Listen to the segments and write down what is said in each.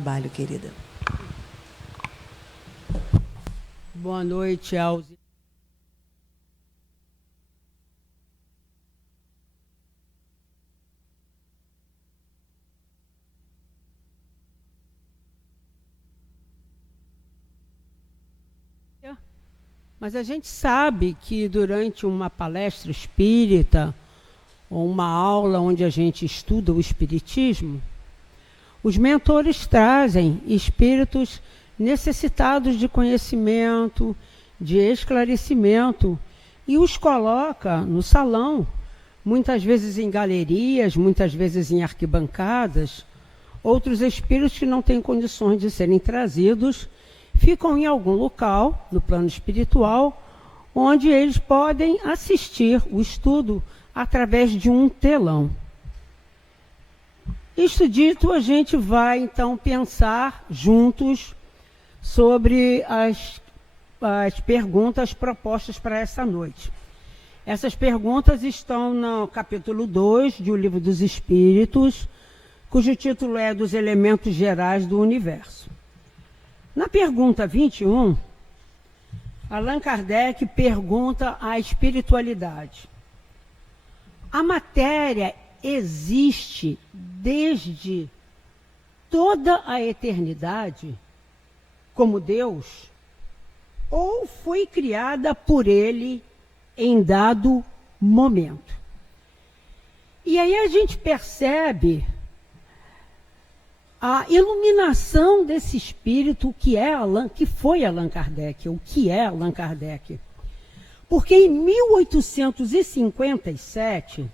Trabalho, querida. Boa noite aos... Mas a gente sabe que durante uma palestra espírita, ou uma aula onde a gente estuda o espiritismo, os mentores trazem espíritos necessitados de conhecimento, de esclarecimento, e os coloca no salão, muitas vezes em galerias, muitas vezes em arquibancadas. Outros espíritos que não têm condições de serem trazidos ficam em algum local, no plano espiritual, onde eles podem assistir o estudo através de um telão. Isto dito, a gente vai, então, pensar juntos sobre as perguntas propostas para essa noite. Essas perguntas estão no capítulo 2 do Livro dos Espíritos, cujo título é Dos Elementos Gerais do Universo. Na pergunta 21, Allan Kardec pergunta à espiritualidade: a matéria existe desde toda a eternidade como Deus, ou foi criada por Ele em dado momento? E aí a gente percebe a iluminação desse espírito que foi Allan Kardec, o que é Allan Kardec. Porque em 1857,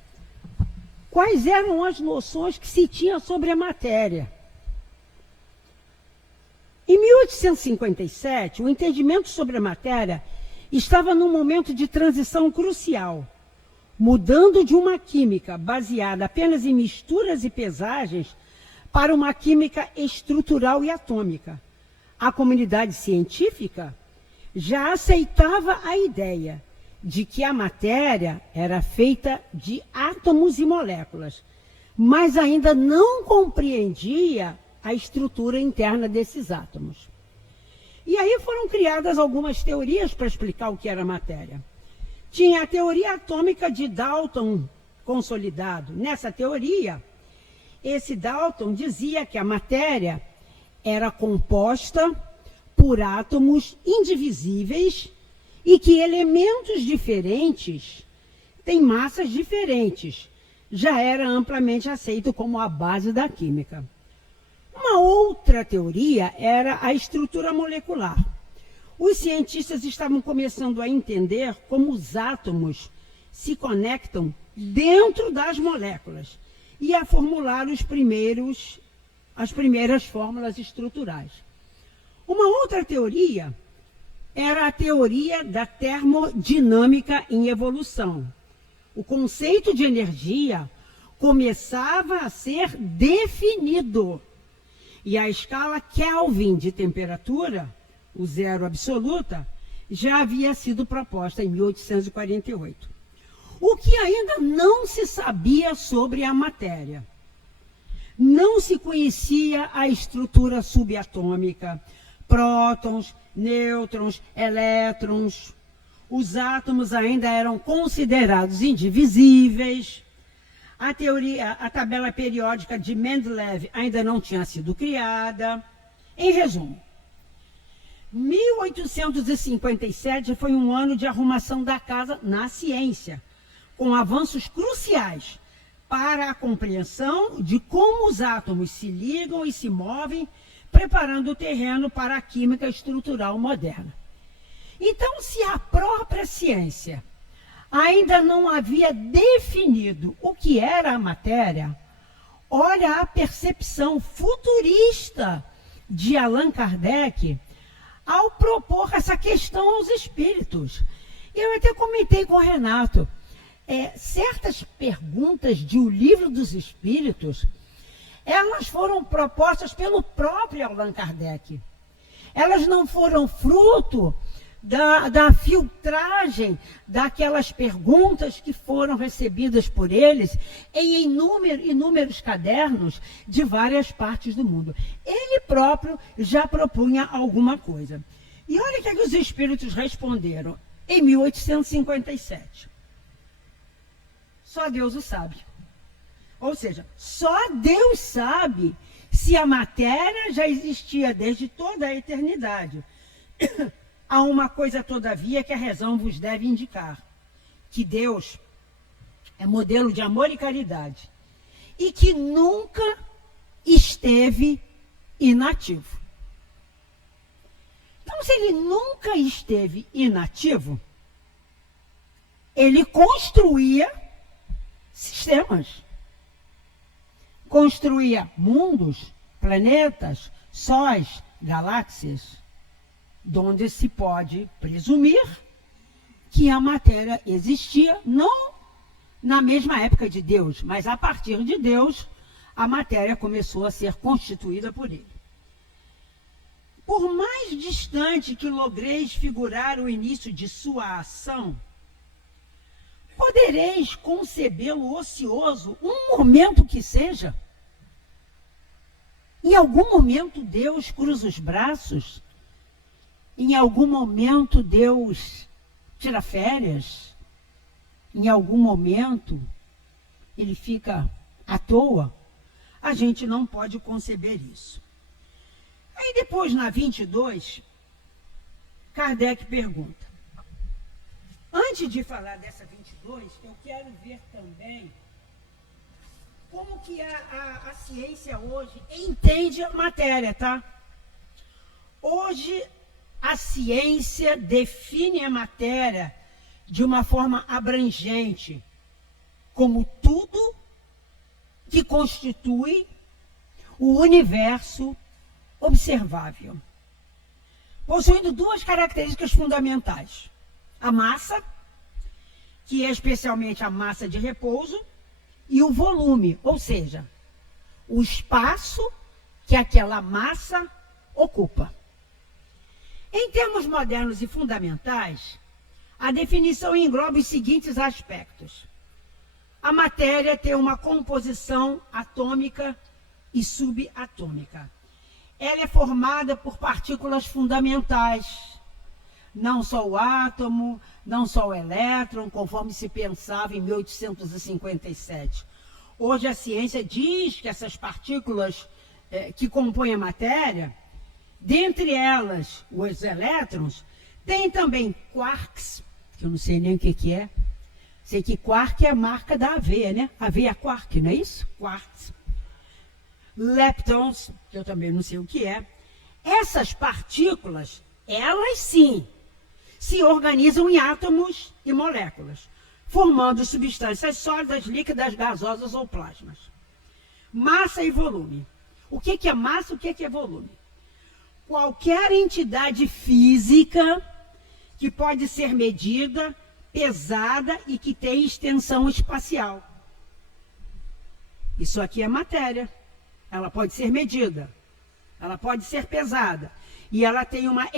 quais eram as noções que se tinha sobre a matéria? Em 1857, o entendimento sobre a matéria estava num momento de transição crucial, mudando de uma química baseada apenas em misturas e pesagens para uma química estrutural e atômica. A comunidade científica já aceitava a ideia de que a matéria era feita de átomos e moléculas, mas ainda não compreendia a estrutura interna desses átomos. E aí foram criadas algumas teorias para explicar o que era matéria. Tinha a teoria atômica de Dalton consolidado. Nessa teoria, esse Dalton dizia que a matéria era composta por átomos indivisíveis e que elementos diferentes têm massas diferentes. Já era amplamente aceito como a base da química. Uma outra teoria era a estrutura molecular. Os cientistas estavam começando a entender como os átomos se conectam dentro das moléculas e a formular as primeiras fórmulas estruturais. Uma outra teoria era a teoria da termodinâmica em evolução. O conceito de energia começava a ser definido. E a escala Kelvin de temperatura, o zero absoluta, já havia sido proposta em 1848. O que ainda não se sabia sobre a matéria. Não se conhecia a estrutura subatômica, prótons, nêutrons, elétrons. Os átomos ainda eram considerados indivisíveis. A tabela periódica de Mendeleev ainda não tinha sido criada. Em resumo, 1857 foi um ano de arrumação da casa na ciência, com avanços cruciais para a compreensão de como os átomos se ligam e se movem, preparando o terreno para a química estrutural moderna. Então, se a própria ciência ainda não havia definido o que era a matéria, olha a percepção futurista de Allan Kardec ao propor essa questão aos espíritos. Eu até comentei com o Renato, certas perguntas de O Livro dos Espíritos, elas foram propostas pelo próprio Allan Kardec. Elas não foram fruto da filtragem daquelas perguntas que foram recebidas por eles em inúmeros cadernos de várias partes do mundo. Ele próprio já propunha alguma coisa. E olha o que os espíritos responderam em 1857. Só Deus o sabe. Ou seja, só Deus sabe se a matéria já existia desde toda a eternidade. Há uma coisa, todavia, que a razão vos deve indicar, que Deus é modelo de amor e caridade, e que nunca esteve inativo. Então, se ele nunca esteve inativo, ele construía sistemas. Construía mundos, planetas, sóis, galáxias, donde se pode presumir que a matéria existia, não na mesma época de Deus, mas a partir de Deus, a matéria começou a ser constituída por ele. Por mais distante que logreis figurar o início de sua ação, podereis concebê-lo ocioso um momento que seja? Em algum momento Deus cruza os braços? Em algum momento Deus tira férias? Em algum momento ele fica à toa? A gente não pode conceber isso. Aí depois, na 22, Kardec pergunta. Antes de falar dessa 22, eu quero ver também como que a ciência hoje entende a matéria, tá? Hoje, a ciência define a matéria de uma forma abrangente, como tudo que constitui o universo observável, possuindo duas características fundamentais: a massa, que é especialmente a massa de repouso, e o volume, ou seja, o espaço que aquela massa ocupa. Em termos modernos e fundamentais, a definição engloba os seguintes aspectos: a matéria tem uma composição atômica e subatômica. Ela é formada por partículas fundamentais, não só o átomo, não só o elétron, conforme se pensava em 1857. Hoje a ciência diz que essas partículas que compõem a matéria, dentre elas os elétrons, tem também quarks, que eu não sei nem o que é. Sei que quark é a marca da aveia, né? Aveia quark, não é isso? Quarks. Leptons, que eu também não sei o que é. Essas partículas, elas sim, se organizam em átomos e moléculas, formando substâncias sólidas, líquidas, gasosas ou plasmas. Massa e volume. O que é massa, o que é volume? Qualquer entidade física que pode ser medida, pesada e que tem extensão espacial. Isso aqui é matéria. Ela pode ser medida, ela pode ser pesada e ela tem uma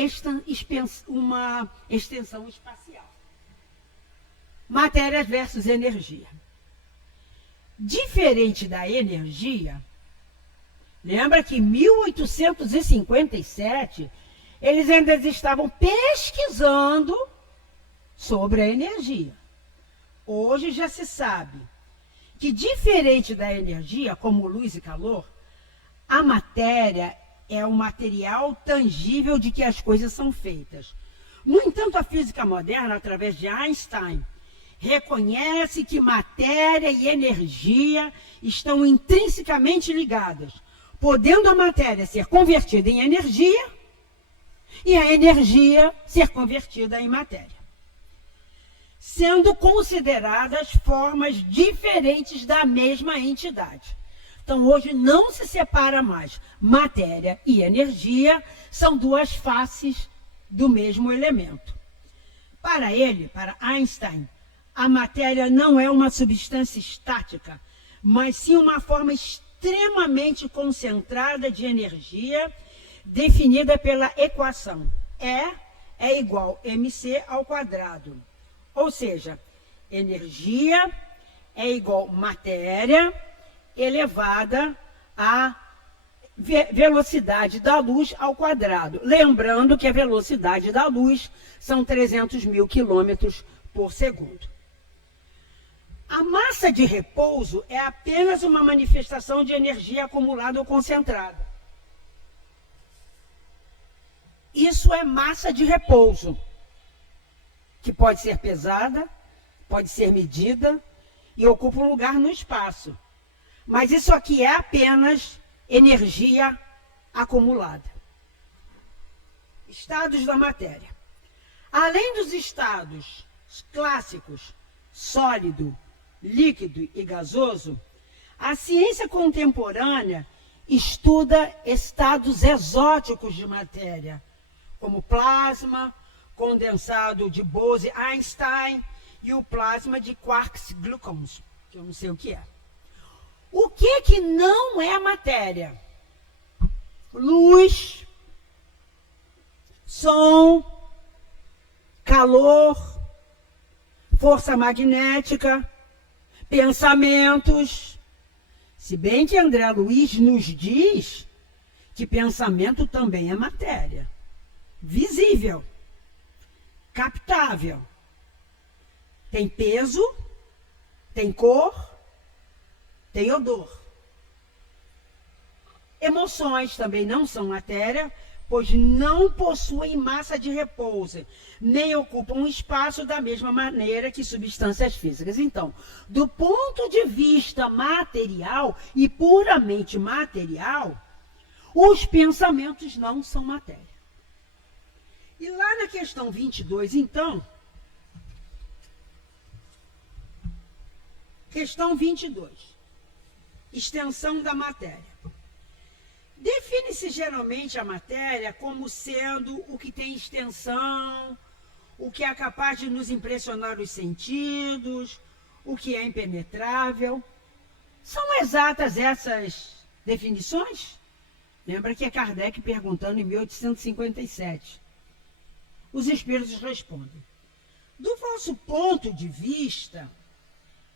extensão espacial. Matéria versus energia. Diferente da energia, lembra que em 1857 eles ainda estavam pesquisando sobre a energia. Hoje já se sabe que, diferente da energia, como luz e calor, a matéria é o material tangível de que as coisas são feitas. No entanto, a física moderna, através de Einstein, reconhece que matéria e energia estão intrinsecamente ligadas, podendo a matéria ser convertida em energia e a energia ser convertida em matéria, sendo consideradas formas diferentes da mesma entidade. Então, hoje não se separa mais. Matéria e energia são duas faces do mesmo elemento. Para ele, para Einstein, a matéria não é uma substância estática, mas sim uma forma extremamente concentrada de energia, definida pela equação E é igual a mc ao quadrado. Ou seja, energia é igual a matéria elevada à velocidade da luz ao quadrado. Lembrando que a velocidade da luz são 300 mil quilômetros por segundo. A massa de repouso é apenas uma manifestação de energia acumulada ou concentrada. Isso é massa de repouso, que pode ser pesada, pode ser medida e ocupa um lugar no espaço. Mas isso aqui é apenas energia acumulada. Estados da matéria. Além dos estados clássicos, sólido, líquido e gasoso, a ciência contemporânea estuda estados exóticos de matéria, como plasma, condensado de Bose-Einstein e o plasma de quarks-glucons, que eu não sei o que é. O que não é matéria? Luz, som, calor, força magnética, pensamentos. Se bem que André Luiz nos diz que pensamento também é matéria. Visível, captável. Tem peso, tem cor, tem odor. Emoções também não são matéria, pois não possuem massa de repouso, nem ocupam espaço da mesma maneira que substâncias físicas. Então, do ponto de vista material e puramente material, os pensamentos não são matéria. E lá na questão 22, então, questão 22, extensão da matéria. Define-se geralmente a matéria como sendo o que tem extensão, o que é capaz de nos impressionar os sentidos, o que é impenetrável. São exatas essas definições? Lembra que é Kardec perguntando em 1857. Os espíritos respondem: do vosso ponto de vista,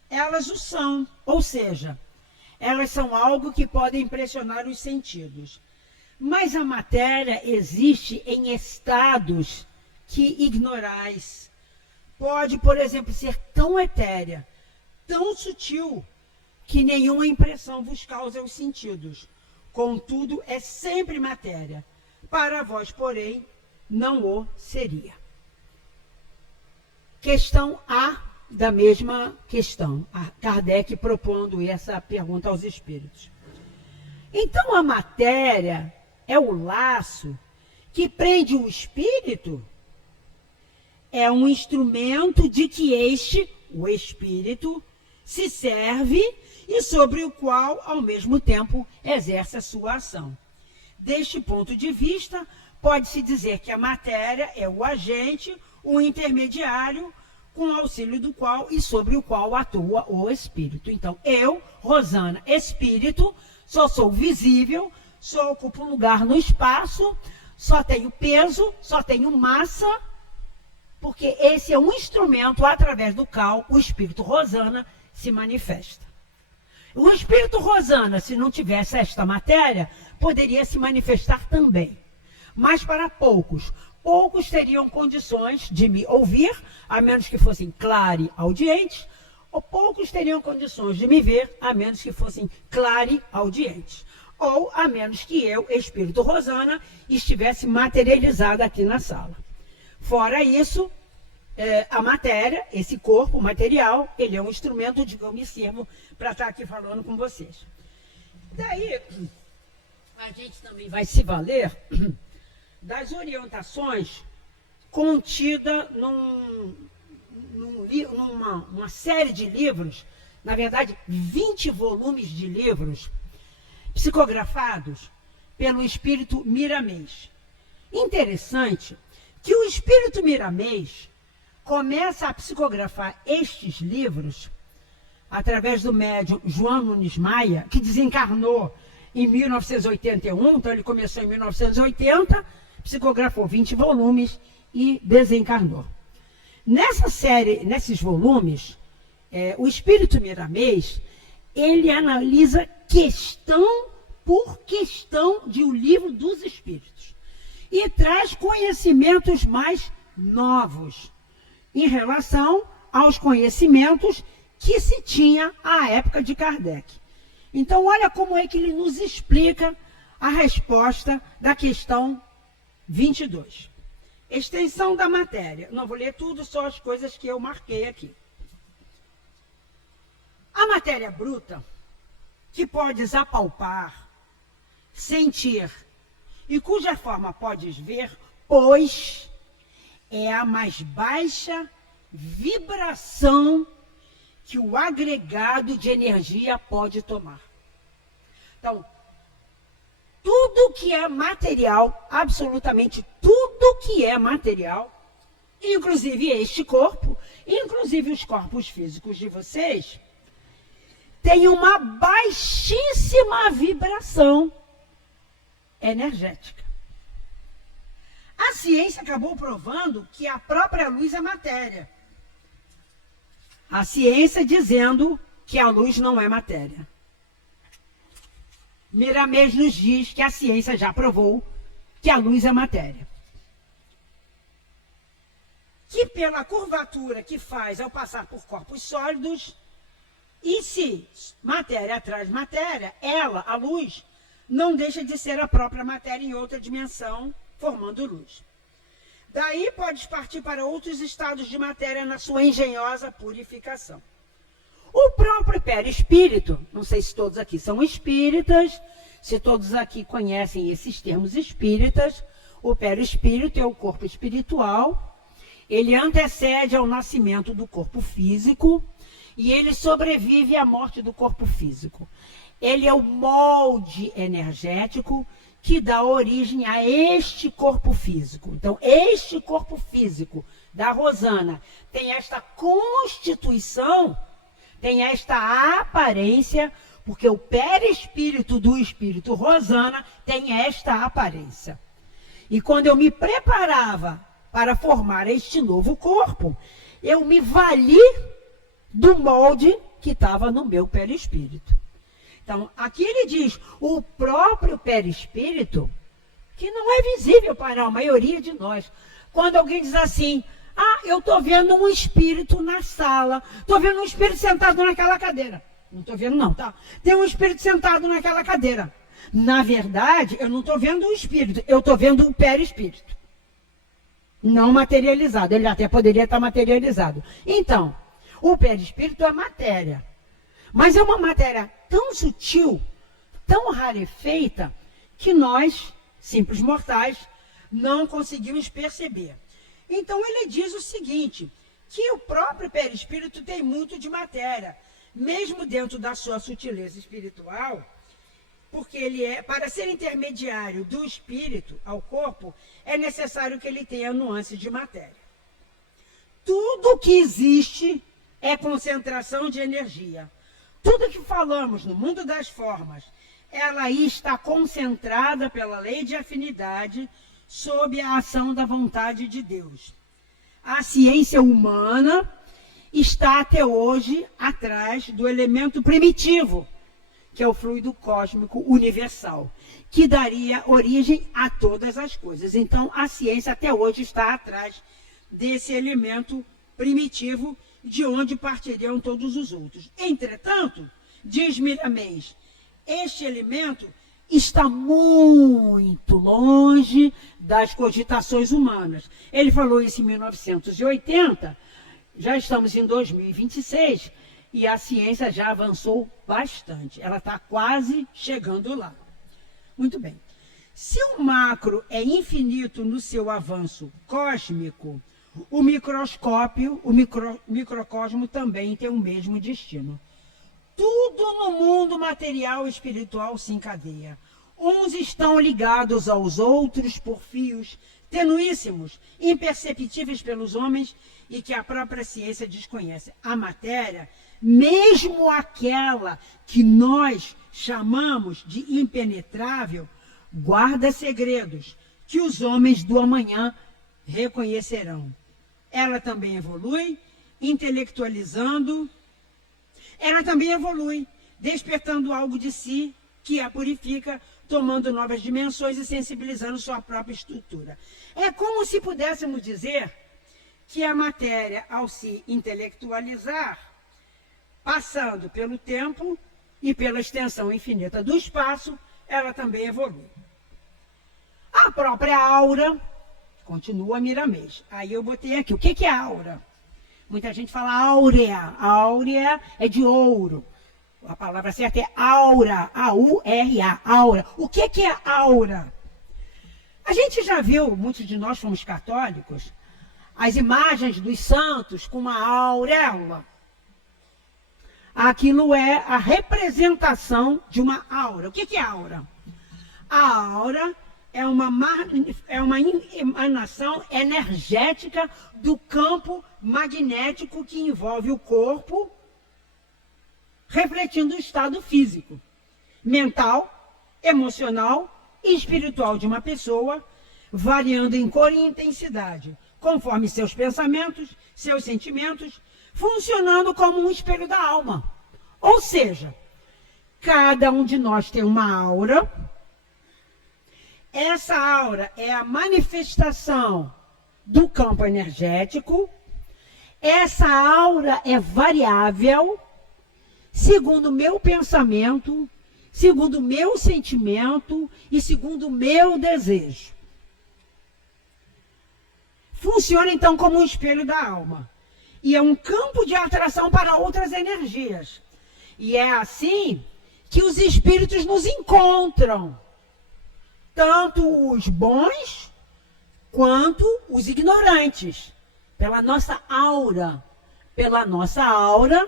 elas o são, ou seja, elas são algo que podem impressionar os sentidos. Mas a matéria existe em estados que ignorais. Pode, por exemplo, ser tão etérea, tão sutil, que nenhuma impressão vos causa os sentidos. Contudo, é sempre matéria. Para vós, porém, não o seria. Questão A da mesma questão, a Kardec propondo essa pergunta aos espíritos. Então, a matéria é o laço que prende o espírito? É um instrumento de que este, o espírito, se serve e sobre o qual, ao mesmo tempo, exerce a sua ação. Deste ponto de vista, pode-se dizer que a matéria é o agente, o intermediário, com o auxílio do qual e sobre o qual atua o espírito. Então, eu, Rosana, espírito, só sou visível, só ocupo um lugar no espaço, só tenho peso, só tenho massa, porque esse é um instrumento através do qual o espírito Rosana se manifesta. O espírito Rosana, se não tivesse esta matéria, poderia se manifestar também. Mas para poucos teriam condições de me ouvir, a menos que fossem clareaudientes, ou poucos teriam condições de me ver, a menos que fossem clareaudientes. Ou a menos que eu, espírito Rosana, estivesse materializado aqui na sala. Fora isso, a matéria, esse corpo material, ele é um instrumento de que eu me sirvo para estar aqui falando com vocês. Daí, a gente também vai se valer das orientações contidas numa série de livros, na verdade, 20 volumes de livros, psicografados pelo espírito Miramês. Interessante que o espírito Miramês começa a psicografar estes livros através do médium João Nunes Maia, que desencarnou em 1981, então ele começou em 1980, psicografou 20 volumes e desencarnou. Nessa série, nesses volumes, o Espírito Miramês, ele analisa questão por questão de O Livro dos Espíritos e traz conhecimentos mais novos em relação aos conhecimentos que se tinha à época de Kardec. Então, olha como é que ele nos explica a resposta da questão 22. Extensão da matéria. Não vou ler tudo, só as coisas que eu marquei aqui. A matéria bruta, que podes apalpar, sentir e cuja forma podes ver, pois é a mais baixa vibração que o agregado de energia pode tomar. Então, tudo que é material, absolutamente tudo que é material, inclusive este corpo, inclusive os corpos físicos de vocês, tem uma baixíssima vibração energética. A ciência acabou provando que a própria luz é matéria. A ciência dizendo que a luz não é matéria. Miramês nos diz que a ciência já provou que a luz é matéria. Que pela curvatura que faz ao passar por corpos sólidos, e se matéria atrai matéria, ela, a luz, não deixa de ser a própria matéria em outra dimensão, formando luz. Daí pode partir para outros estados de matéria na sua engenhosa purificação. O próprio perispírito, não sei se todos aqui são espíritas, se todos aqui conhecem esses termos espíritas, o perispírito é o corpo espiritual, ele antecede ao nascimento do corpo físico e ele sobrevive à morte do corpo físico. Ele é o molde energético que dá origem a este corpo físico. Então, este corpo físico da Rosana tem esta constituição, tem esta aparência, porque o perispírito do espírito Rosana tem esta aparência. E quando eu me preparava para formar este novo corpo, eu me vali do molde que estava no meu perispírito. Então, aqui ele diz, o próprio perispírito, que não é visível para a maioria de nós. Quando alguém diz assim, eu estou vendo um espírito na sala, estou vendo um espírito sentado naquela cadeira. Não estou vendo não, tá? Tem um espírito sentado naquela cadeira. Na verdade, eu não estou vendo o espírito, eu estou vendo o perispírito. Não materializado, ele até poderia estar materializado. Então, o perispírito é matéria. Mas é uma matéria tão sutil, tão rarefeita, que nós, simples mortais, não conseguimos perceber. Então ele diz o seguinte, que o próprio perispírito tem muito de matéria, mesmo dentro da sua sutileza espiritual, porque ele para ser intermediário do espírito ao corpo, é necessário que ele tenha nuances de matéria. Tudo que existe é concentração de energia. Tudo que falamos no mundo das formas, ela aí está concentrada pela lei de afinidade sob a ação da vontade de Deus. A ciência humana está até hoje atrás do elemento primitivo, que é o fluido cósmico universal, que daria origem a todas as coisas. Então, a ciência até hoje está atrás desse elemento primitivo, de onde partiriam todos os outros. Entretanto, diz Miramês, este elemento está muito longe das cogitações humanas. Ele falou isso em 1980, já estamos em 2026, e a ciência já avançou bastante. Ela está quase chegando lá. Muito bem. Se o macro é infinito no seu avanço cósmico, o microscópio, o microcosmo também tem o mesmo destino. Tudo no mundo material e espiritual se encadeia. Uns estão ligados aos outros por fios tenuíssimos, imperceptíveis pelos homens e que a própria ciência desconhece. A matéria, mesmo aquela que nós chamamos de impenetrável, guarda segredos que os homens do amanhã reconhecerão. Ela também evolui, intelectualizando. Ela também evolui, despertando algo de si que a purifica, tomando novas dimensões e sensibilizando sua própria estrutura. É como se pudéssemos dizer que a matéria, ao se intelectualizar, passando pelo tempo e pela extensão infinita do espaço, ela também evolui. A própria aura, continua Miramês. Aí eu botei aqui, o que é aura? Muita gente fala áurea. A áurea é de ouro. A palavra certa é aura, A-U-R-A, aura. O que é aura? A gente já viu, muitos de nós somos católicos, as imagens dos santos com uma auréola. Aquilo é a representação de uma aura. O que é aura? A aura é uma emanação energética do campo magnético que envolve o corpo, refletindo o estado físico, mental, emocional e espiritual de uma pessoa, variando em cor e intensidade, conforme seus pensamentos, seus sentimentos, funcionando como um espelho da alma. Ou seja, cada um de nós tem uma aura. Essa aura é a manifestação do campo energético. Essa aura é variável, segundo o meu pensamento, segundo o meu sentimento e segundo o meu desejo. Funciona então como um espelho da alma. E é um campo de atração para outras energias. E é assim que os espíritos nos encontram. Tanto os bons quanto os ignorantes. Pela nossa aura. Pela nossa aura,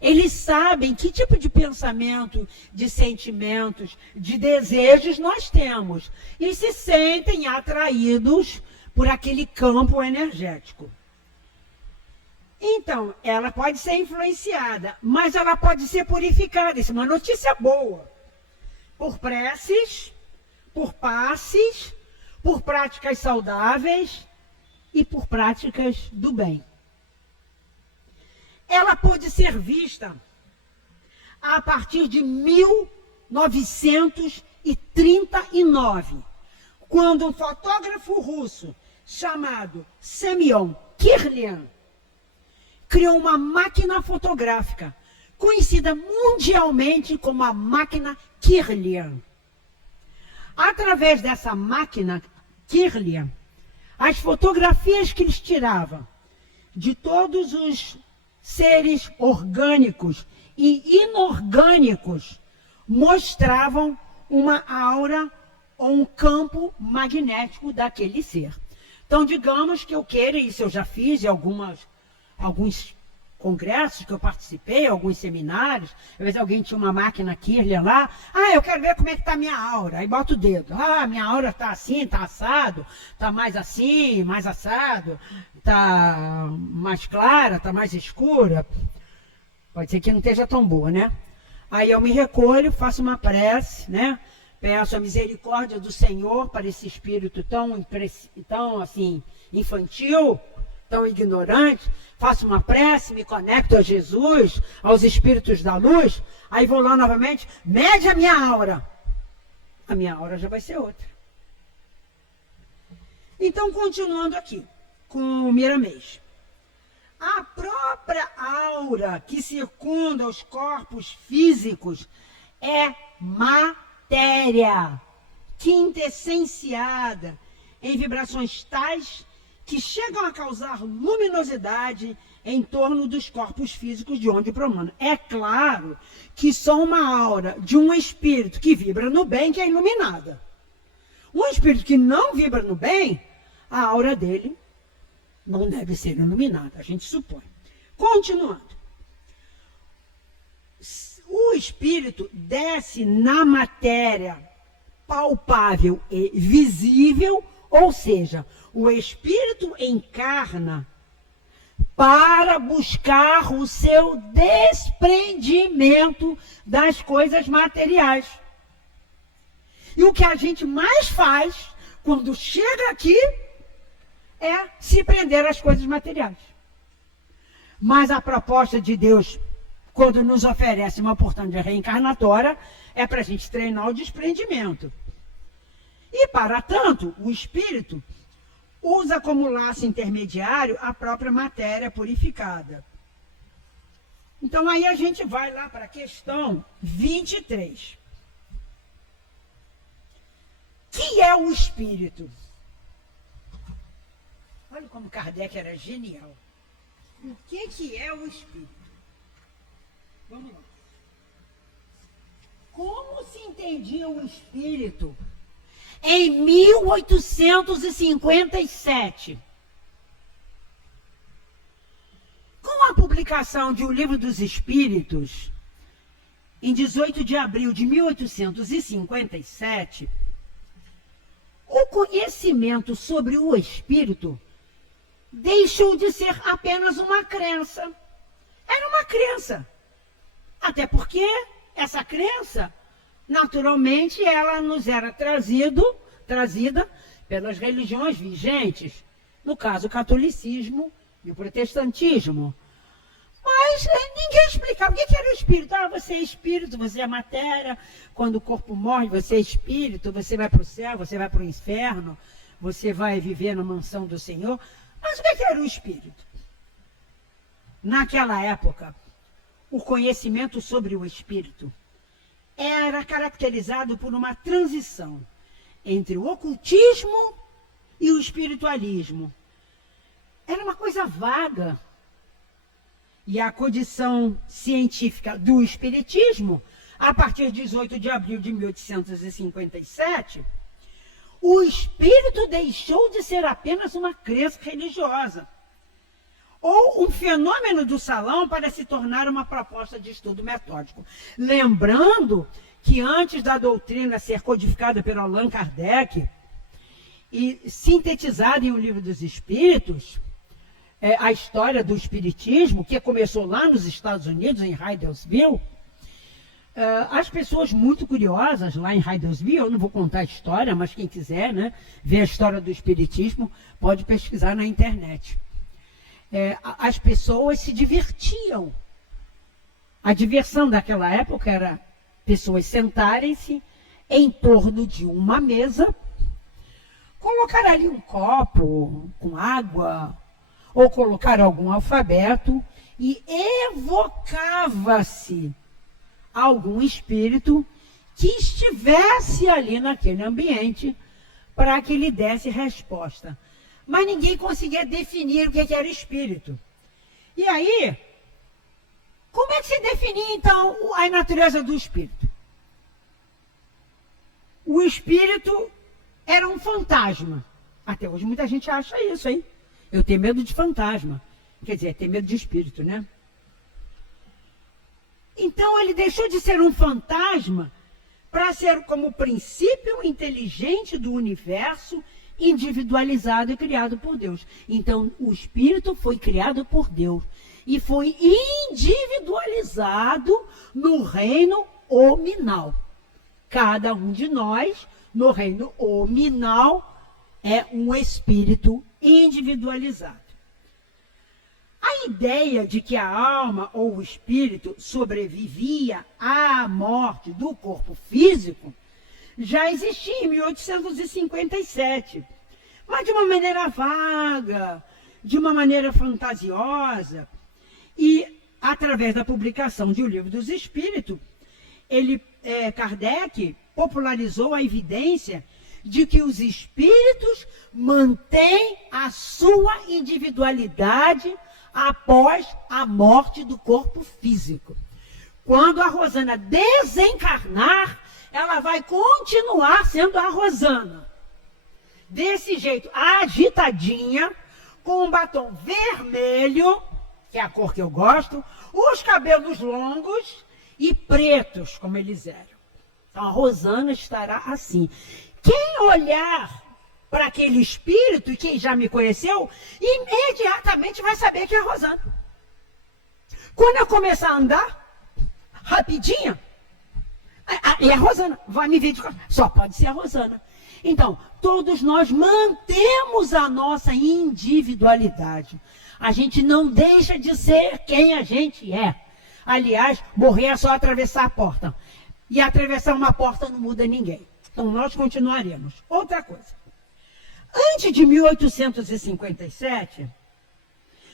eles sabem que tipo de pensamento, de sentimentos, de desejos nós temos. E se sentem atraídos por aquele campo energético. Então, ela pode ser influenciada, mas ela pode ser purificada. Isso é uma notícia boa. Por preces, por passes, por práticas saudáveis e por práticas do bem. Ela pode ser vista a partir de 1939, quando um fotógrafo russo chamado Semyon Kirlian criou uma máquina fotográfica, conhecida mundialmente como a máquina Kirlian. Através dessa máquina Kirlian, as fotografias que eles tiravam de todos os seres orgânicos e inorgânicos mostravam uma aura ou um campo magnético daquele ser. Então, digamos que eu queira, isso eu já fiz em alguns congressos que eu participei, alguns seminários, às vezes alguém tinha uma máquina Kirlian lá, eu quero ver como é que está a minha aura, aí bota o dedo, minha aura está assim, está assado, está mais assim, mais assado, está mais clara, está mais escura, pode ser que não esteja tão boa, né? Aí eu me recolho, faço uma prece, né? Peço a misericórdia do Senhor para esse espírito tão assim, infantil, tão ignorante, faço uma prece, me conecto a Jesus, aos espíritos da luz, aí vou lá novamente, mede a minha aura. A minha aura já vai ser outra. Então, continuando aqui, com o Miramês. A própria aura que circunda os corpos físicos é matéria, quintessenciada em vibrações tais que chegam a causar luminosidade em torno dos corpos físicos de onde promanam. É claro que só uma aura de um espírito que vibra no bem que é iluminada. Um espírito que não vibra no bem, a aura dele não deve ser iluminada, a gente supõe. Continuando. O espírito desce na matéria palpável e visível, ou seja, o espírito encarna para buscar o seu desprendimento das coisas materiais. E o que a gente mais faz quando chega aqui é se prender às coisas materiais. Mas a proposta de Deus, quando nos oferece uma oportunidade reencarnatória, é para a gente treinar o desprendimento. E, para tanto, o espírito usa como laço intermediário a própria matéria purificada. Então, aí a gente vai lá para a questão 23. Que é o espírito? Olha como Kardec era genial. O que é o espírito? Vamos lá. Como se entendia o espírito em 1857? Com a publicação de O Livro dos Espíritos, em 18 de abril de 1857, o conhecimento sobre o espírito deixou de ser apenas uma crença. Era uma crença. Até porque essa crença, naturalmente, ela nos era trazida pelas religiões vigentes, no caso, o catolicismo e o protestantismo. Mas ninguém explicava o que era o espírito. Ah, você é espírito, você é matéria. Quando o corpo morre, você é espírito, você vai para o céu, você vai para o inferno, você vai viver na mansão do Senhor. Mas o que era o espírito? Naquela época, o conhecimento sobre o espírito era caracterizado por uma transição entre o ocultismo e o espiritualismo. Era uma coisa vaga. E a condição científica do espiritismo, a partir de 18 de abril de 1857, o espírito deixou de ser apenas uma crença religiosa, ou um fenômeno do salão para se tornar uma proposta de estudo metódico. Lembrando que antes da doutrina ser codificada por Allan Kardec e sintetizada em O Livro dos Espíritos, a história do espiritismo, que começou lá nos Estados Unidos, em Hydelsville, as pessoas muito curiosas lá em Hydelsville, eu não vou contar a história, mas quem quiser, né, ver a história do espiritismo, pode pesquisar na internet. As pessoas se divertiam. A diversão daquela época era pessoas sentarem-se em torno de uma mesa, colocar ali um copo com água, ou colocar algum alfabeto, e evocava-se algum espírito que estivesse ali naquele ambiente para que lhe desse resposta. Mas ninguém conseguia definir o que era espírito. E aí, como é que se definia, então, a natureza do espírito? O espírito era um fantasma. Até hoje muita gente acha isso, hein? Eu tenho medo de fantasma. Quer dizer, tem medo de espírito, né? Então, ele deixou de ser um fantasma para ser como princípio inteligente do universo, individualizado e criado por Deus. Então, o espírito foi criado por Deus e foi individualizado no reino hominal. Cada um de nós, no reino hominal, é um espírito individualizado. A ideia de que a alma ou o espírito sobrevivia à morte do corpo físico já existia em 1857, mas de uma maneira vaga, de uma maneira fantasiosa. E, através da publicação de O Livro dos Espíritos, Kardec popularizou a evidência de que os espíritos mantêm a sua individualidade após a morte do corpo físico. Quando a Rosana desencarnar, ela vai continuar sendo a Rosana. Desse jeito, agitadinha, com um batom vermelho, que é a cor que eu gosto, os cabelos longos e pretos, como eles eram. Então, a Rosana estará assim. Quem olhar para aquele espírito, e quem já me conheceu, imediatamente vai saber que é a Rosana. Quando eu começar a andar, rapidinho, e a Rosana vai me ver de costas. Só pode ser a Rosana. Então, todos nós mantemos a nossa individualidade. A gente não deixa de ser quem a gente é. Aliás, morrer é só atravessar a porta. E atravessar uma porta não muda ninguém. Então, nós continuaremos. Outra coisa. Antes de 1857,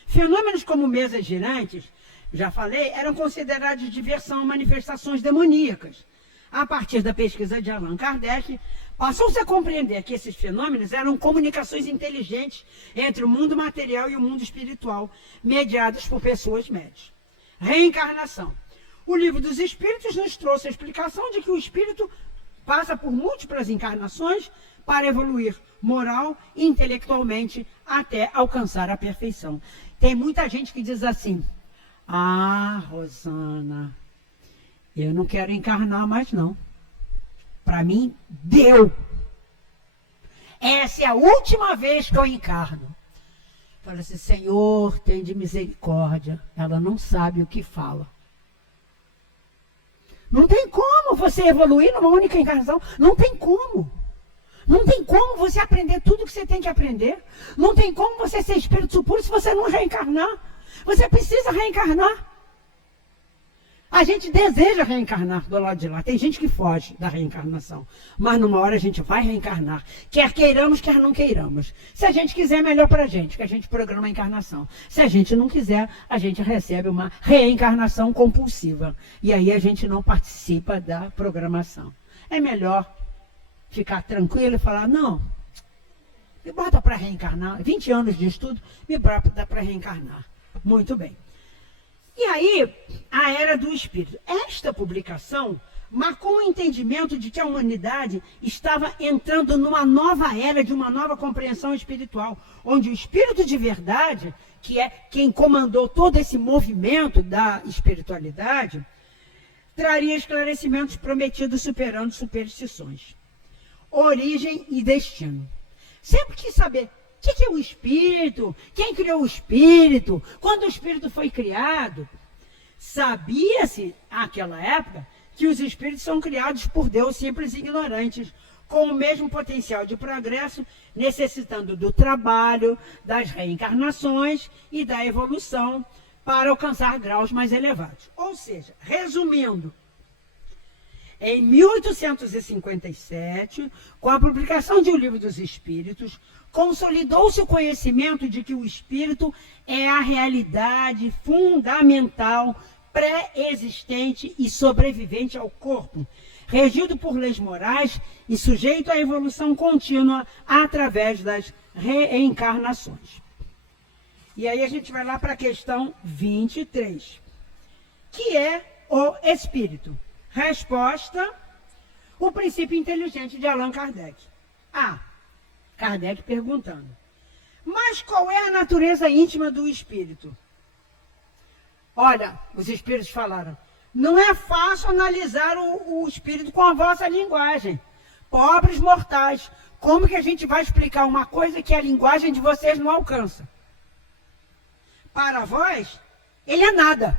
fenômenos como mesas girantes, já falei, eram considerados diversão e manifestações demoníacas. A partir da pesquisa de Allan Kardec, passou-se a compreender que esses fenômenos eram comunicações inteligentes entre o mundo material e o mundo espiritual, mediados por pessoas médias. Reencarnação. O Livro dos Espíritos nos trouxe a explicação de que o espírito passa por múltiplas encarnações para evoluir moral e intelectualmente até alcançar a perfeição. Tem muita gente que diz assim: ah, Rosana, eu não quero encarnar mais não. Para mim, deu. Essa é a última vez que eu encarno. Fala assim: Senhor, tem de misericórdia. Ela não sabe o que fala. Não tem como você evoluir numa única encarnação. Não tem como. Não tem como você aprender tudo que você tem que aprender. Não tem como você ser espírito puro se você não reencarnar. Você precisa reencarnar. A gente deseja reencarnar do lado de lá. Tem gente que foge da reencarnação. Mas numa hora a gente vai reencarnar. Quer queiramos, quer não queiramos. Se a gente quiser, é melhor para a gente, que a gente programa a encarnação. Se a gente não quiser, a gente recebe uma reencarnação compulsiva. E aí a gente não participa da programação. É melhor ficar tranquilo e falar: não, me bota para reencarnar. 20 anos de estudo, me bota para reencarnar. Muito bem. E aí, a Era do Espírito. Esta publicação marcou o entendimento de que a humanidade estava entrando numa nova era, de uma nova compreensão espiritual, onde o Espírito de verdade, que é quem comandou todo esse movimento da espiritualidade, traria esclarecimentos prometidos superando superstições. Origem e destino. Sempre quis saber: o que é o espírito? Quem criou o espírito? Quando o espírito foi criado? Sabia-se, naquela época, que os espíritos são criados por Deus simples e ignorantes, com o mesmo potencial de progresso, necessitando do trabalho, das reencarnações e da evolução para alcançar graus mais elevados. Ou seja, resumindo, em 1857, com a publicação de O Livro dos Espíritos, consolidou-se o conhecimento de que o espírito é a realidade fundamental, pré-existente e sobrevivente ao corpo, regido por leis morais e sujeito à evolução contínua através das reencarnações. E aí a gente vai lá para a questão 23, que é o espírito. Resposta: o princípio inteligente de Allan Kardec. Kardec perguntando: mas qual é a natureza íntima do espírito? Olha, os espíritos falaram: não é fácil analisar o espírito com a vossa linguagem. Pobres mortais, como que a gente vai explicar uma coisa que a linguagem de vocês não alcança? Para vós, ele é nada.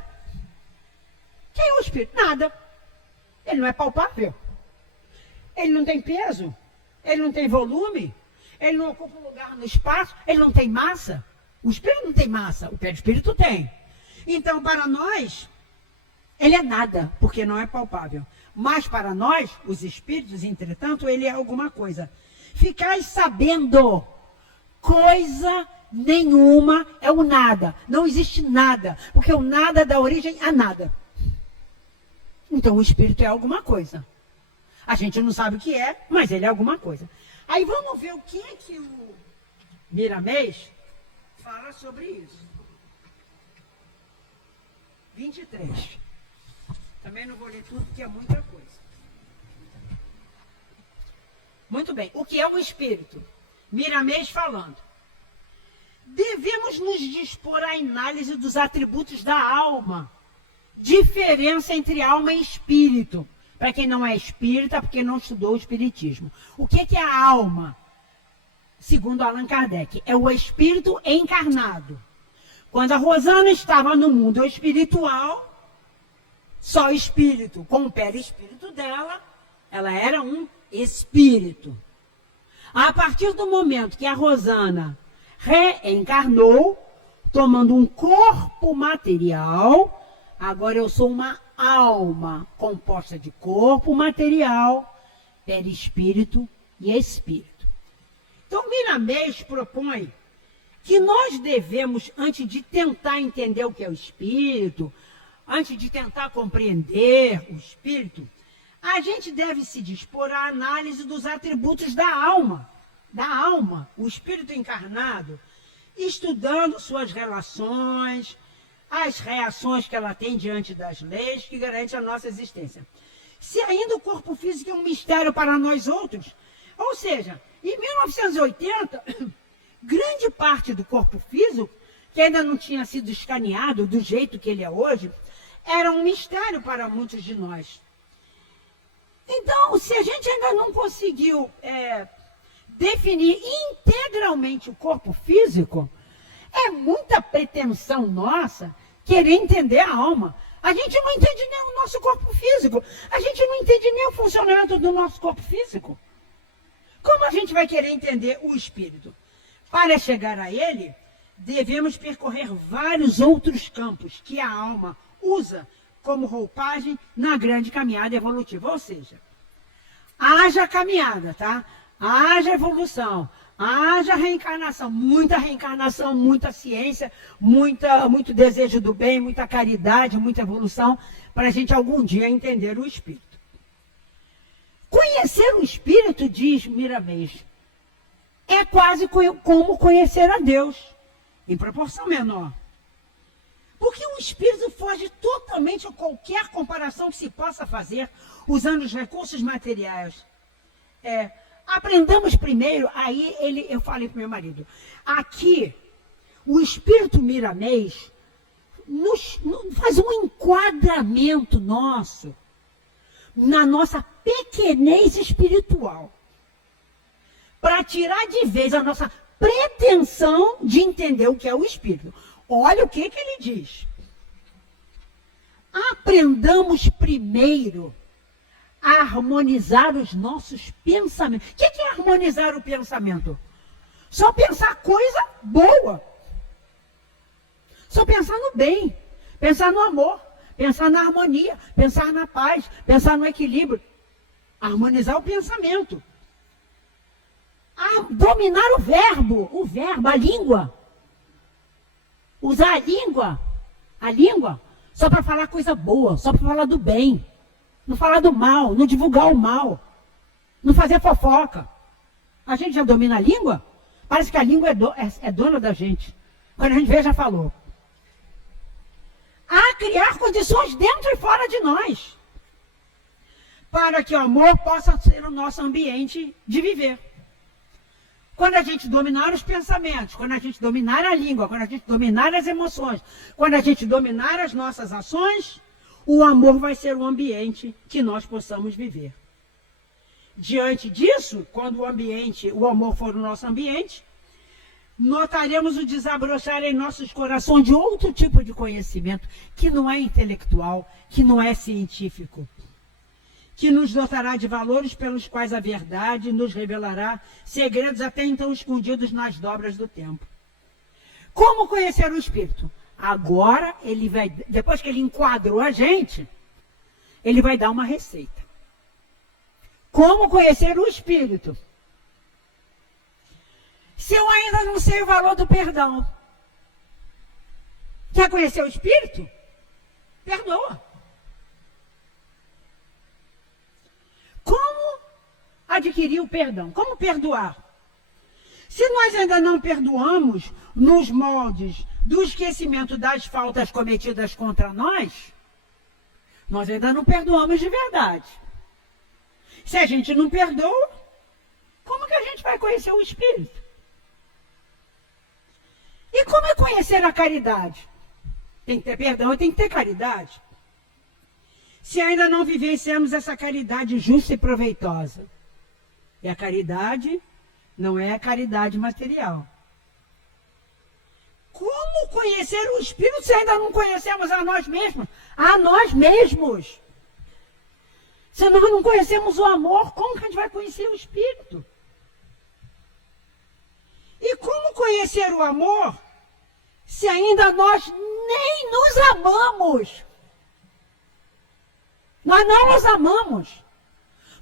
Quem é o espírito? Nada. Ele não é palpável. Ele não tem peso. Ele não tem volume. Ele não ocupa um lugar no espaço. Ele não tem massa. O espírito não tem massa. O perispírito tem. Então, para nós, ele é nada, porque não é palpável. Mas para nós, os espíritos, entretanto, ele é alguma coisa. Ficais sabendo, coisa nenhuma é o nada. Não existe nada, porque o nada dá origem a nada. Então, o espírito é alguma coisa. A gente não sabe o que é, mas ele é alguma coisa. Aí vamos ver o que é que o Miramês fala sobre isso. 23. Também não vou ler tudo, porque é muita coisa. Muito bem. O que é o espírito? Miramês falando: devemos nos dispor à análise dos atributos da alma. Diferença entre alma e espírito. Para quem não é espírita, porque não estudou o espiritismo. O que é a alma? Segundo Allan Kardec, é o espírito encarnado. Quando a Rosana estava no mundo espiritual, só espírito, com o perispírito dela, ela era um espírito. A partir do momento que a Rosana reencarnou, tomando um corpo material, agora eu sou uma alma composta de corpo material, perispírito e espírito. Então, Miramês propõe que nós devemos, antes de tentar entender o que é o espírito, antes de tentar compreender o espírito, a gente deve se dispor à análise dos atributos da alma, o espírito encarnado, estudando suas relações, as reações que ela tem diante das leis que garantem a nossa existência. Se ainda o corpo físico é um mistério para nós outros, ou seja, em 1980, grande parte do corpo físico, que ainda não tinha sido escaneado do jeito que ele é hoje, era um mistério para muitos de nós. Então, se a gente ainda não conseguiu definir integralmente o corpo físico, é muita pretensão nossa querer entender a alma. A gente não entende nem o nosso corpo físico. A gente não entende nem o funcionamento do nosso corpo físico. Como a gente vai querer entender o espírito? Para chegar a ele, devemos percorrer vários outros campos que a alma usa como roupagem na grande caminhada evolutiva. Ou seja, haja caminhada, tá? Haja evolução, haja reencarnação, muita ciência, muito desejo do bem, muita caridade, muita evolução, para a gente algum dia entender o espírito. Conhecer o espírito, diz Miramês, é quase como conhecer a Deus, em proporção menor. Porque o espírito foge totalmente a qualquer comparação que se possa fazer usando os recursos materiais. Aprendamos primeiro, aí eu falei para o meu marido, aqui o espírito Miramês faz um enquadramento nosso na nossa pequenez espiritual, para tirar de vez a nossa pretensão de entender o que é o espírito. Olha o que ele diz. Aprendamos primeiro a harmonizar os nossos pensamentos. O que é harmonizar o pensamento? Só pensar coisa boa. Só pensar no bem, pensar no amor, pensar na harmonia, pensar na paz, pensar no equilíbrio. Harmonizar o pensamento. Dominar o verbo, a língua. Usar a língua, só para falar coisa boa, só para falar do bem. Não falar do mal, não divulgar o mal, não fazer fofoca. A gente já domina a língua? Parece que a língua é dona da gente. Quando a gente vê, já falou. A criar condições dentro e fora de nós, para que o amor possa ser o nosso ambiente de viver. Quando a gente dominar os pensamentos, quando a gente dominar a língua, quando a gente dominar as emoções, quando a gente dominar as nossas ações, o amor vai ser o ambiente que nós possamos viver. Diante disso, quando o amor for o nosso ambiente, notaremos o desabrochar em nossos corações de outro tipo de conhecimento, que não é intelectual, que não é científico, que nos dotará de valores pelos quais a verdade nos revelará segredos até então escondidos nas dobras do tempo. Como conhecer o espírito? Agora, depois que ele enquadrou a gente, ele vai dar uma receita. Como conhecer o espírito? Se eu ainda não sei o valor do perdão, quer conhecer o espírito? Perdoa. Como adquirir o perdão? Como perdoar? Se nós ainda não perdoamos nos moldes do esquecimento das faltas cometidas contra nós ainda não perdoamos de verdade. Se a gente não perdoa, como que a gente vai conhecer o espírito? E como é conhecer a caridade? Tem que ter perdão e tem que ter caridade. Se ainda não vivenciamos essa caridade justa e proveitosa. E a caridade não é a caridade material. Como conhecer o Espírito se ainda não conhecemos a nós mesmos? A nós mesmos. Se nós não conhecemos o amor, como que a gente vai conhecer o Espírito? ser o amor se ainda nós nem nos amamos? Nós não nos amamos.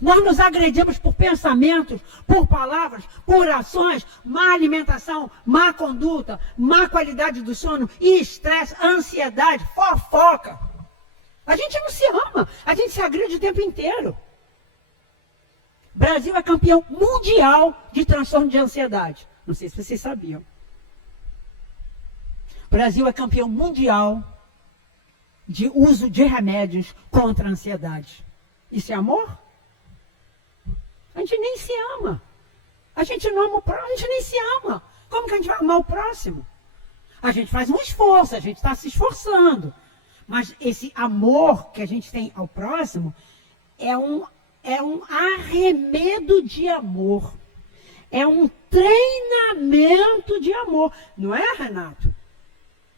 Nós nos agredimos por pensamentos, por palavras, por ações, má alimentação, má conduta, má qualidade do sono, estresse, ansiedade, fofoca. A gente não se ama, a gente se agride o tempo inteiro. Brasil é campeão mundial de transtorno de ansiedade. Não sei se vocês sabiam. Brasil é campeão mundial de uso de remédios contra a ansiedade. Isso é amor? A gente nem se ama. A gente não ama o próximo, a gente nem se ama. Como que a gente vai amar o próximo? A gente faz um esforço, a gente está se esforçando. Mas esse amor que a gente tem ao próximo é um arremedo de amor. É um treinamento de amor. Não é, Renato?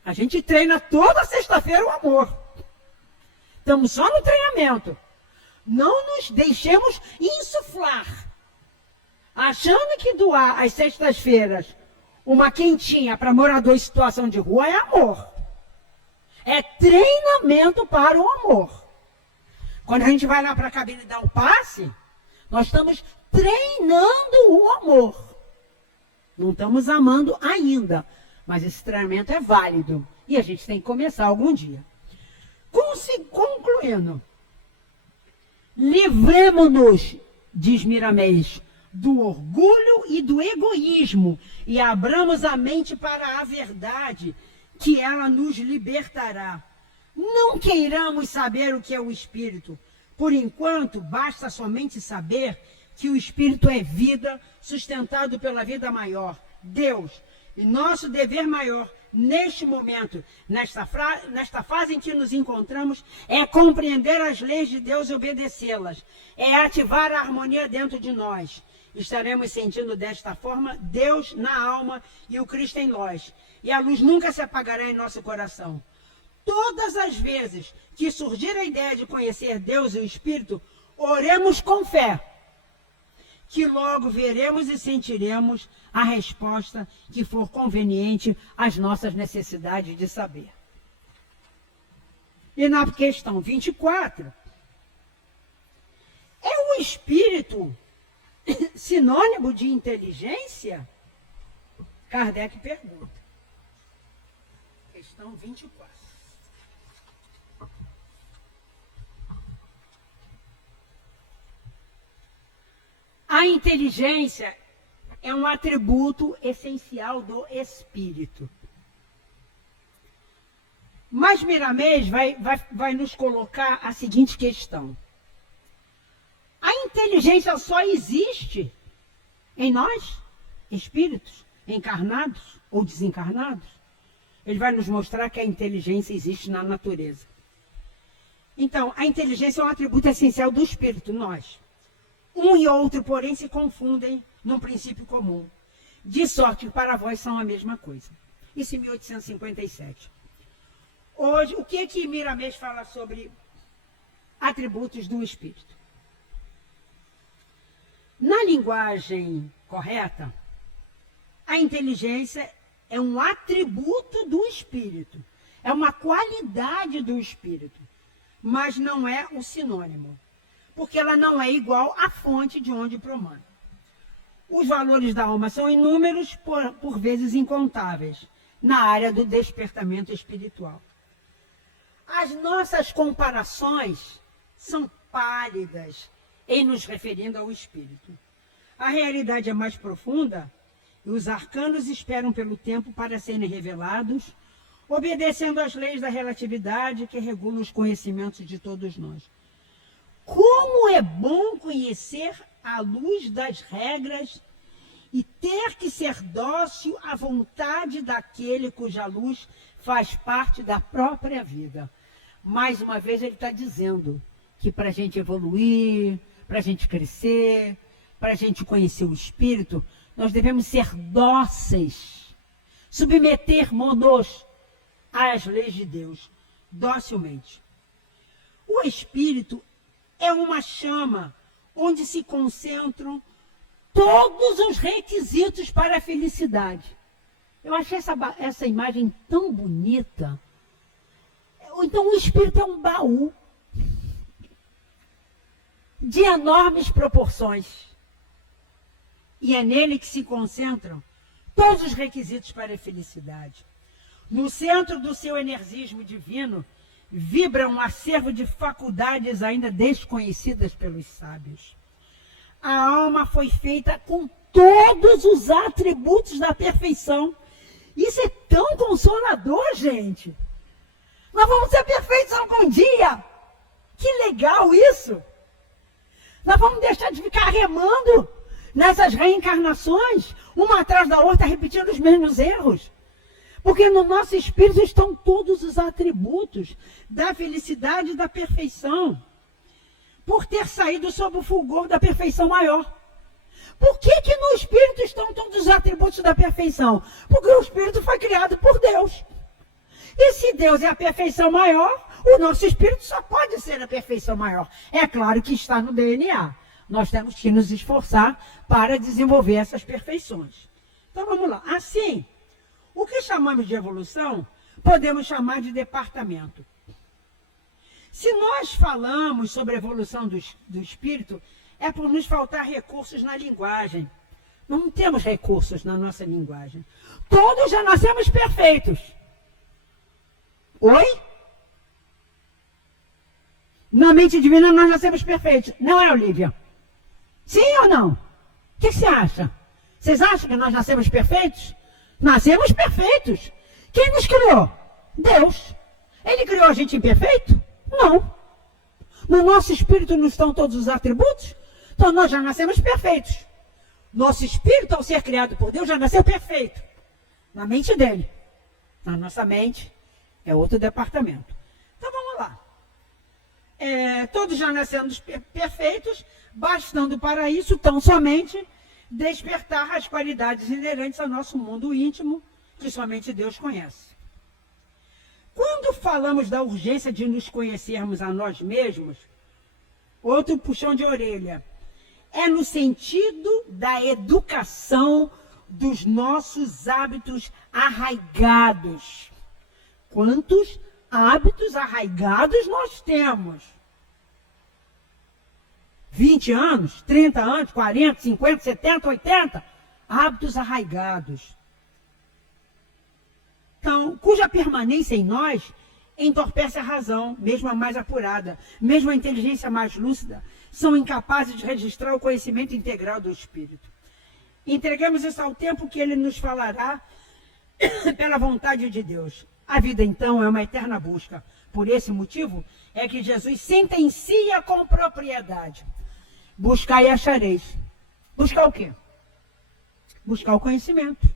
A gente treina toda sexta-feira o amor. Estamos só no treinamento. Não nos deixemos insuflar. Achando que doar às sextas-feiras uma quentinha para morador em situação de rua é amor. É treinamento para o amor. Quando a gente vai lá para a cabine e dá o passe, nós estamos treinando o amor. Não estamos amando ainda, mas esse treinamento é válido. E a gente tem que começar algum dia. Concluindo, livremo-nos, diz Miramês, do orgulho e do egoísmo e abramos a mente para a verdade, que ela nos libertará. Não queiramos saber o que é o Espírito. Por enquanto, basta somente saber que o Espírito é vida, sustentado pela vida maior, Deus. E nosso dever maior, neste momento, nesta fase em que nos encontramos, é compreender as leis de Deus e obedecê-las. É ativar a harmonia dentro de nós. Estaremos sentindo desta forma Deus na alma e o Cristo em nós. E a luz nunca se apagará em nosso coração. Todas as vezes que surgir a ideia de conhecer Deus e o Espírito, oremos com fé, que logo veremos e sentiremos a resposta que for conveniente às nossas necessidades de saber. E na questão 24, é o Espírito sinônimo de inteligência? Kardec pergunta. Questão 24. A inteligência é um atributo essencial do espírito. Mas Miramês vai nos colocar a seguinte questão. A inteligência só existe em nós, espíritos, encarnados ou desencarnados? Ele vai nos mostrar que a inteligência existe na natureza. Então, a inteligência é um atributo essencial do espírito, nós. Um e outro, porém, se confundem num princípio comum. De sorte que para vós são a mesma coisa. Isso em 1857. Hoje, o que Miramês fala sobre atributos do espírito? Na linguagem correta, a inteligência é um atributo do espírito. É uma qualidade do espírito. Mas não é o sinônimo. Porque ela não é igual à fonte de onde promana. Os valores da alma são inúmeros, por vezes incontáveis, na área do despertamento espiritual. As nossas comparações são pálidas em nos referindo ao espírito. A realidade é mais profunda e os arcanos esperam pelo tempo para serem revelados, obedecendo às leis da relatividade que regulam os conhecimentos de todos nós. Como é bom conhecer a luz das regras e ter que ser dócil à vontade daquele cuja luz faz parte da própria vida. Mais uma vez ele está dizendo que para a gente evoluir, para a gente crescer, para a gente conhecer o Espírito, nós devemos ser dóceis, submeter-nos às leis de Deus, docilmente. O Espírito é uma chama onde se concentram todos os requisitos para a felicidade. Eu achei essa imagem tão bonita. Então, o espírito é um baú de enormes proporções. E é nele que se concentram todos os requisitos para a felicidade. No centro do seu energismo divino, vibra um acervo de faculdades ainda desconhecidas pelos sábios. A alma foi feita com todos os atributos da perfeição. Isso é tão consolador, gente. Nós vamos ser perfeitos algum dia. Que legal isso. Nós vamos deixar de ficar remando nessas reencarnações, uma atrás da outra, repetindo os mesmos erros. Porque no nosso espírito estão todos os atributos da felicidade e da perfeição. Por ter saído sob o fulgor da perfeição maior. Por que no espírito estão todos os atributos da perfeição? Porque o espírito foi criado por Deus. E se Deus é a perfeição maior, o nosso espírito só pode ser a perfeição maior. É claro que está no DNA. Nós temos que nos esforçar para desenvolver essas perfeições. Então vamos lá. Assim, o que chamamos de evolução, podemos chamar de departamento. Se nós falamos sobre a evolução do espírito, é por nos faltar recursos na linguagem. Não temos recursos na nossa linguagem. Todos já nascemos perfeitos. Oi? Na mente divina nós nascemos perfeitos. Não é, Olívia? Sim ou não? O que você acha? Vocês acham que nós nascemos perfeitos? Nascemos perfeitos. Quem nos criou? Deus. Ele criou a gente imperfeito? Não. No nosso espírito não estão todos os atributos? Então nós já nascemos perfeitos. Nosso espírito, ao ser criado por Deus, já nasceu perfeito. Na mente dele. Na nossa mente é outro departamento. Então vamos lá. Todos já nascemos perfeitos, bastando para isso tão somente despertar as qualidades inerentes ao nosso mundo íntimo, que somente Deus conhece. Quando falamos da urgência de nos conhecermos a nós mesmos, outro puxão de orelha, é no sentido da educação dos nossos hábitos arraigados. Quantos hábitos arraigados nós temos? 20 anos, 30 anos, 40, 50, 70, 80? Hábitos arraigados. Então, cuja permanência em nós entorpece a razão, mesmo a mais apurada, mesmo a inteligência mais lúcida, são incapazes de registrar o conhecimento integral do Espírito. Entregamos isso ao tempo que ele nos falará pela vontade de Deus. A vida, então, é uma eterna busca. Por esse motivo, é que Jesus sentencia com propriedade. Buscar e achareis. Buscar o quê? Buscar o conhecimento.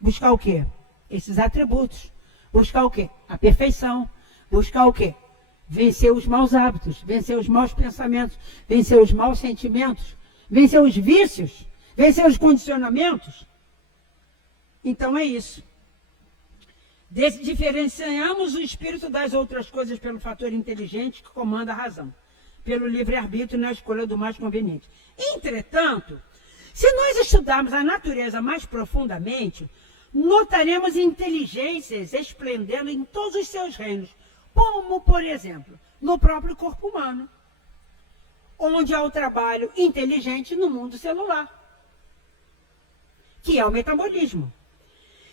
Buscar o quê? Esses atributos. Buscar o quê? A perfeição. Buscar o quê? Vencer os maus hábitos, vencer os maus pensamentos, vencer os maus sentimentos, vencer os vícios, vencer os condicionamentos. Então é isso. Diferenciamos o espírito das outras coisas pelo fator inteligente que comanda a razão, pelo livre-arbítrio na escolha do mais conveniente. Entretanto, se nós estudarmos a natureza mais profundamente, notaremos inteligências esplendendo em todos os seus reinos, como, por exemplo, no próprio corpo humano, onde há o trabalho inteligente no mundo celular, que é o metabolismo.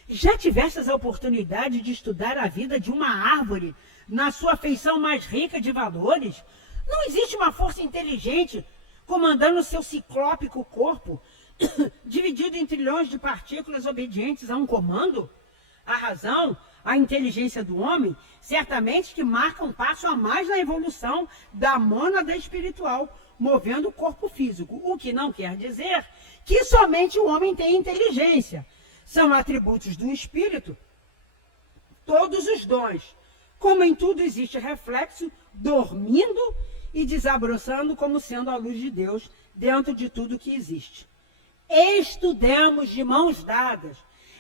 Já tivesse a oportunidade de estudar a vida de uma árvore na sua feição mais rica de valores? Não existe uma força inteligente comandando o seu ciclópico corpo, dividido em trilhões de partículas obedientes a um comando? A razão, a inteligência do homem, certamente que marca um passo a mais na evolução da mônada espiritual, movendo o corpo físico, o que não quer dizer que somente o homem tem inteligência. São atributos do espírito, todos os dons. Como em tudo existe reflexo, dormindo e desabroçando como sendo a luz de Deus dentro de tudo que existe. Estudemos de mãos dadas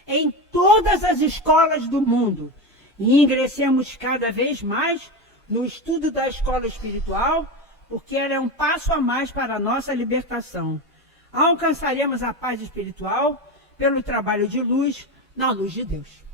em todas as escolas do mundo e ingressemos cada vez mais no estudo da escola espiritual, porque ela é um passo a mais para a nossa libertação. Alcançaremos a paz espiritual pelo trabalho de luz, na luz de Deus.